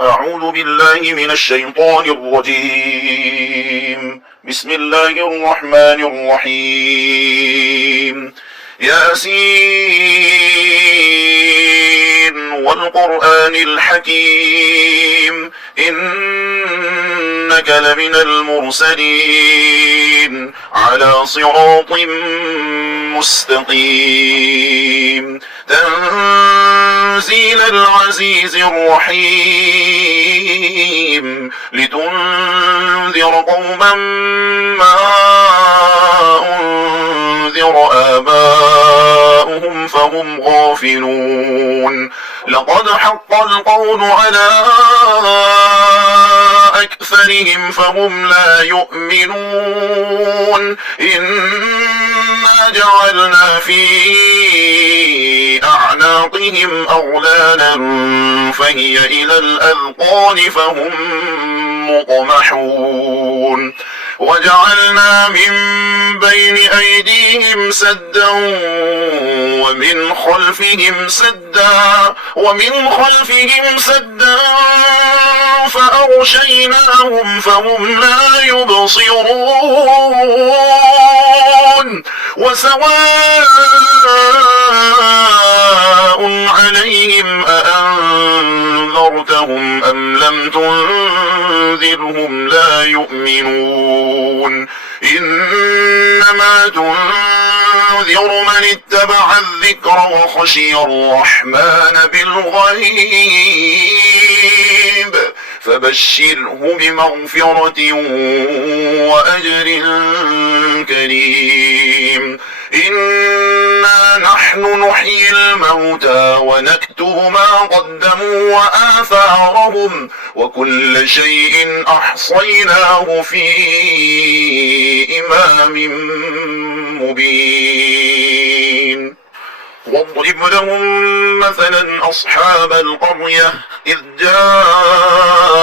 أعوذ بالله من الشيطان الرجيم. بسم الله الرحمن الرحيم. ياسين والقرآن الحكيم إنك لمن المرسلين على صراط مستقيم تنزيل العزيز الرحيم لتنذر قوما ما أنذر آباؤهم فهم غافلون لقد حق القول على أكثرهم فهم لا يؤمنون إنا جعلنا في أعناقهم أغلالا فهي إلى الأذقان فهم مقمحون وجعلنا من بين أيديهم سدا ومن خلفهم سدا فأغشيناهم فهم لا يبصرون وسواء عليهم أأنذرتهم أم لم تنذرهم لا يؤمنون إنما تنذر من اتبع الذكر وخشي الرحمن بالغيب فبشره بمغفرة وأجر كريم إنا نحن نحيي الموتى ونكتب ما قدموا وآثارهم وكل شيء أحصيناه في إمام مبين واضرب لهم مثلا أصحاب القرية إذ جاءها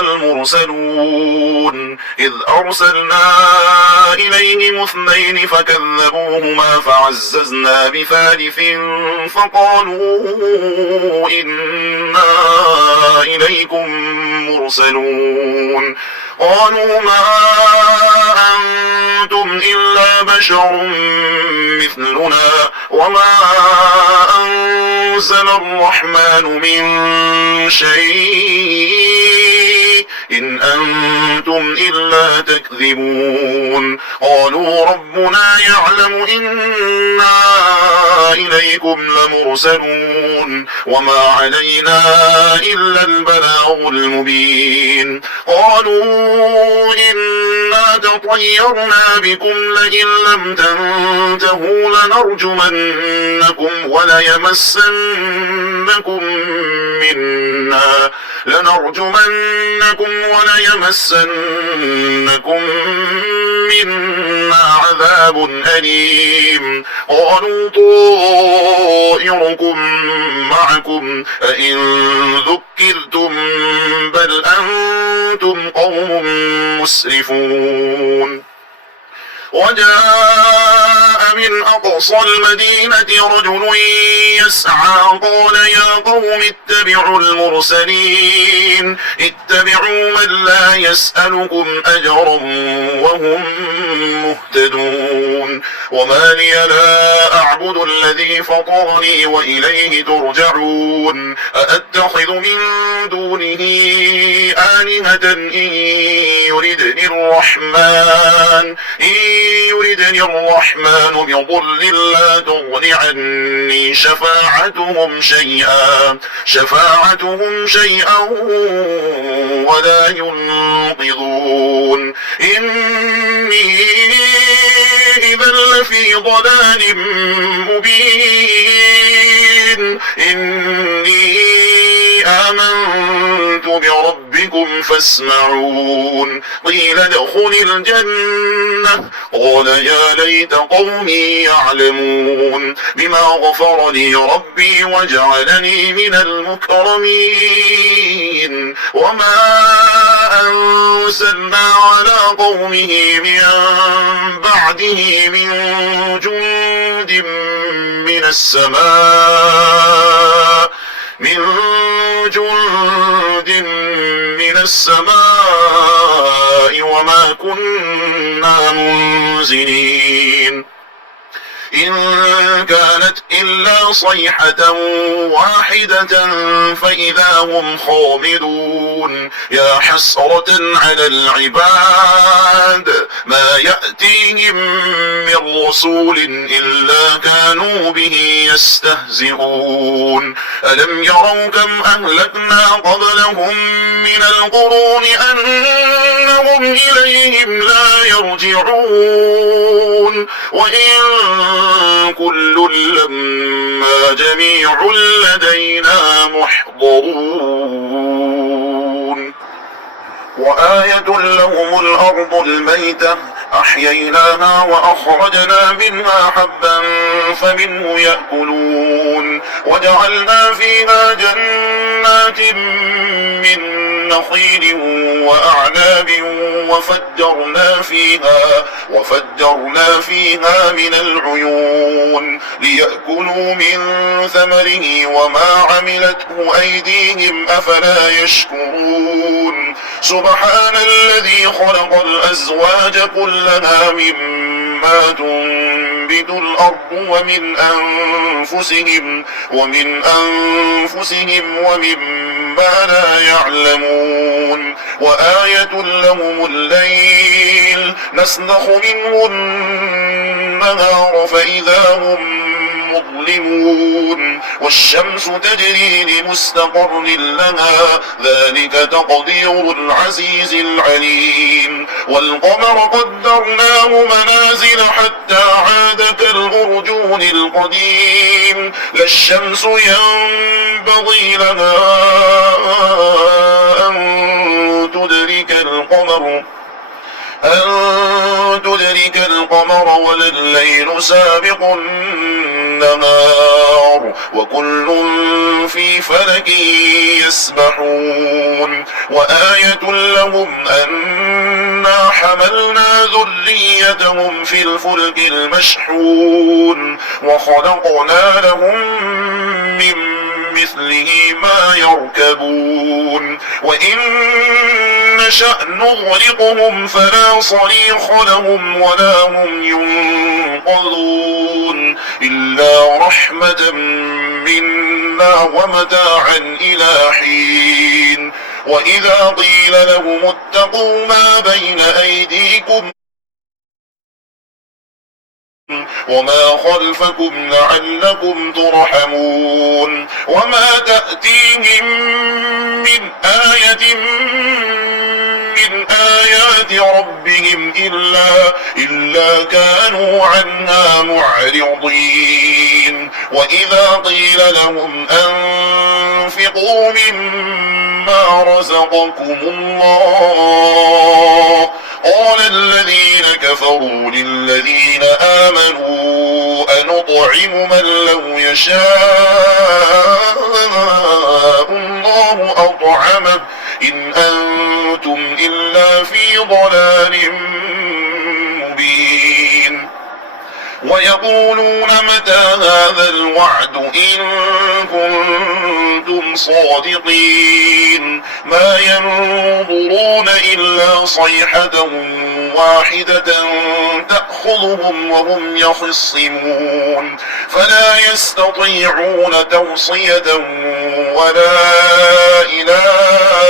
المرسلون إذ أرسلنا إليهم 2 فكذبوهما فعززنا بثالث فقالوا إنا إليكم مرسلون قالوا ما أنتم إلا بشر مثلنا وما أنزل الرحمن من شيء إن أنتم إلا تكذبون قالوا ربنا يعلم إنا إليكم لمرسلون وما علينا إلا البلاغ المبين قالوا إنا تطيرنا بكم لئن لم تنتهوا لنرجمنكم وليمسنكم منا عذاب أليم قالوا طائركم معكم أئن ذكرتم بل أنتم قوم مسرفون وجاء من أقصى المدينة رجل يسعى قال يا قوم اتبعوا المرسلين اتبعوا من لا يسألكم أجرا وهم مهتدون وما لي لا أعبد الذي فطرني وإليه ترجعون أأتخذ من دونه آلهة إن يردني الرحمن بضر لا تغن عني شفاعتهم شيئا ولا ينقذون إني إذا لفي ضلال مبين إني آمنت بربكم فاسمعون قيل ادخل الجنة قال يا ليت قومي يعلمون بما غفر لي ربي وجعلني من المكرمين وما أرسلنا على قومه من بعده من جند من السماء جند من السماء وما كنا منزلين إن كانت إلا صيحة واحدة فإذا هم خامدون يا حسرة على العباد ما يأتيهم من رسول إلا كانوا به يستهزئون ألم يروا كم أهلكنا قبلهم من القرون أنهم إليهم لا يرجعون وإن كل لما جميع لدينا محضرون وآية لهم الأرض الميتة أحييناها وأخرجنا منها حبا فمنه يأكلون وجعلنا فيها جنات من نخيل وأعناب وفجرنا فيها من العيون ليأكلوا من ثمره وما عملته أيديهم أفلا يشكرون سبحان الذي خلق الأزواج كلها مما تنبت الأرض ومن أنفسهم ومما لا يعلمون وآية لهم الليل نسلخ منه النهار فإذا هم مظلمون والشمس تجري لمستقر لها ذلك تقدير العزيز العليم والقمر قدرناه منازل حتى عاد كالأرجون القديم لا الشمس ينبغي لها أن تدرك القمر ولا الليل سابق النهار وكل في فلك يسبحون وآية لهم أنا حملنا ذريتهم في الفلك المشحون وخلقنا لهم من مثله ما يركبون وإن نشأ نغرقهم فلا صريخ لهم ولا هم ينقذون إلا رحمة منا ومتاعا إلى حين وإذا قيل لهم اتقوا ما بين أيديكم وما خلفكم لعلكم ترحمون وما تأتيهم من آية من آيات ربهم إلا كانوا عنها معرضين وإذا قيل لهم أنفقوا مما رزقكم الله قال الذين كفروا للذين آمنوا أنطعم من لو يشاء الله أطعمه إن أنتم إلا في ضلال مبين ويقولون متى هذا الوعد إن كنتم صادقين ما ينظرون إلا صيحة واحدة تأخذهم وهم يخصمون فلا يستطيعون توصية ولا إلى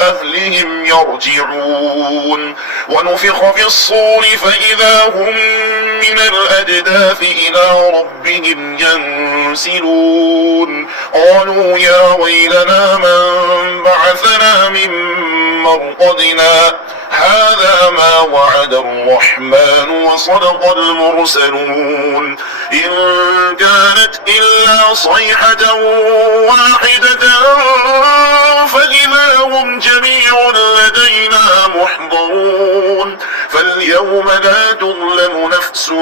أهلهم يرجعون ونفخ في الصور فإذا هم من الأجداث إلى ربهم ينسلون قالوا يا ويلنا من بعثنا من مرقدنا هذا ما وعد الرحمن وصدق المرسلون إن كانت إلا صيحة واحدة فإذا هم جميع لدينا محضرون فاليوم لا تظلم نفس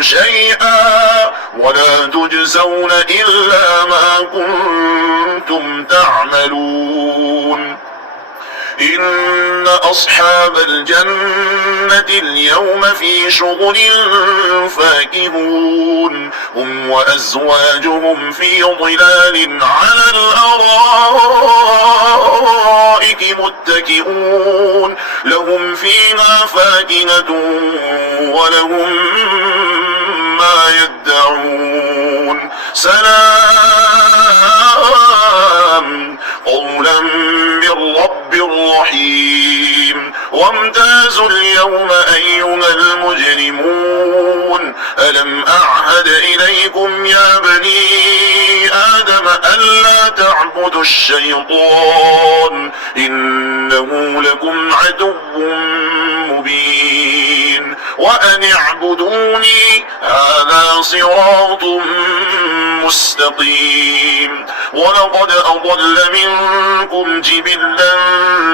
شيئا ولا تجزون إلا ما كنتم تعملون إن أصحاب الجنة اليوم في شغل فاكهون هم وأزواجهم في ظلال على الأرائك متكئون لهم فيها فاكهة ولهم ما يدعون سلام قولا من رب رحيم وامتازوا اليوم أيها المجرمون ألم أعهد إليكم يا بني آدم ألا تعبدوا الشيطان إنه لكم عدو مبين وأن اعبدوني هذا صراط مستقيم ولقد أضل منكم جبلا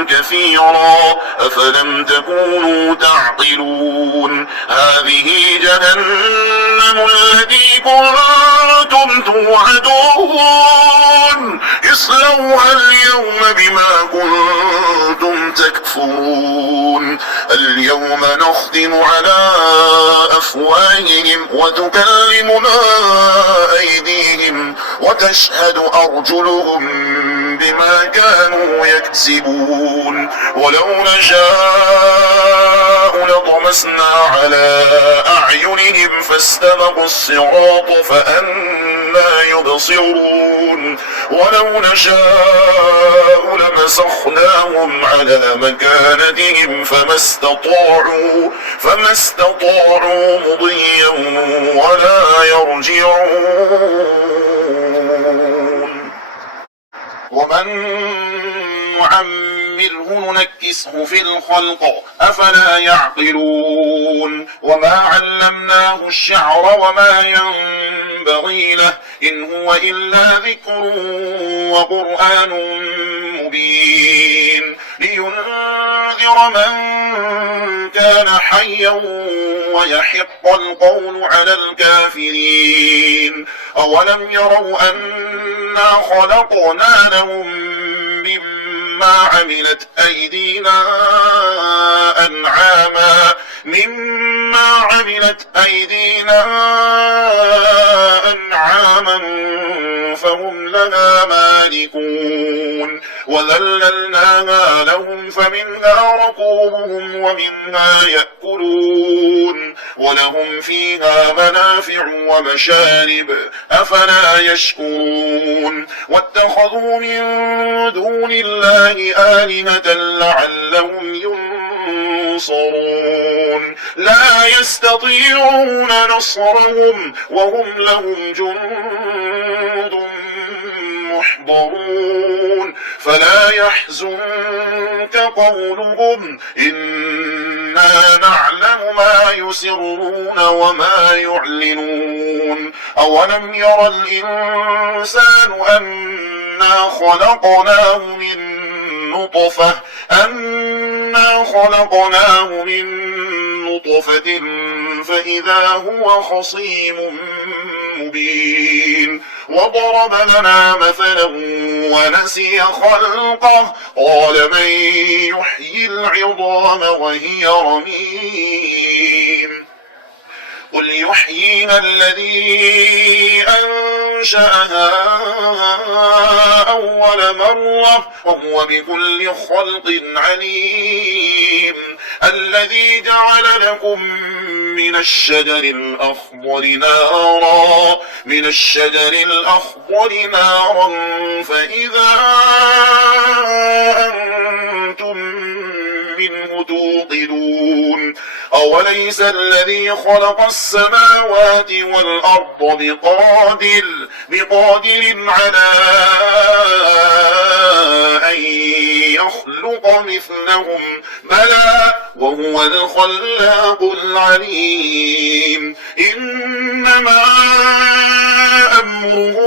كثيرا أفلم تكونوا تعقلون هذه جهنم التي كنتم توعدون اصلوها اليوم بما كنتم تكفرون اليوم نختم على أفواههم وتكلمنا أيديهم وتشهد أرجلهم بما كانوا يكسبون ولو نشاء لطمسنا على أعينهم فاستبقوا الصراط فأنى يبصرون ولو نشاء لمسخناهم على مكانتهم فما استطاعوا مضيا ولا يرجعون ومن نعمره ننكسه في الخلق أفلا يعقلون وما علمناه الشعر وما ينبغي له إن هو إلا ذكر وقرآن مبين لينذر من كان حيا ويحق القول على الكافرين أولم يروا أنا خلقنا لهم مما عملت أيدينا أنعاما فهم لنا مالكون وذللناها لهم فمنها ركوبهم ومنها يأكلون ولهم فيها منافع ومشارب أفلا يشكرون واتخذوا من دون الله آلهة لعلهم ينصرون لا يستطيعون نصرهم وهم لهم جند محضرون فلا يحزنك قولهم إنا نعلم ما يسرون وما يعلنون أولم ير الإنسان أنا خلقناه من نطفة فإذا هو خصيم مبين وضرب لنا مثلا ونسي خلقه قال من يحيي العظام وهي رميم قل يحييها الذي أنشأها أول مرة وهو بكل خلق عليم الذي جعل لكم من الشجر الأخضر نارا فإذا أنتم منه توقدون أوليس الذي خلق السماوات والأرض بقادر على أن يخلق مثلهم بلى وهو الخلاق العليم إنما أمره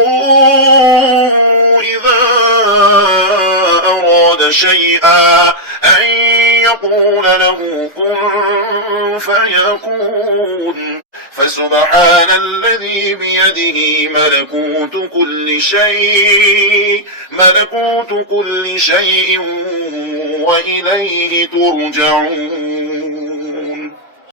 إذا أراد شيئا أن يقول له كن فيكون فسبحان الذي بيده ملكوت كل شيء وإليه ترجعون.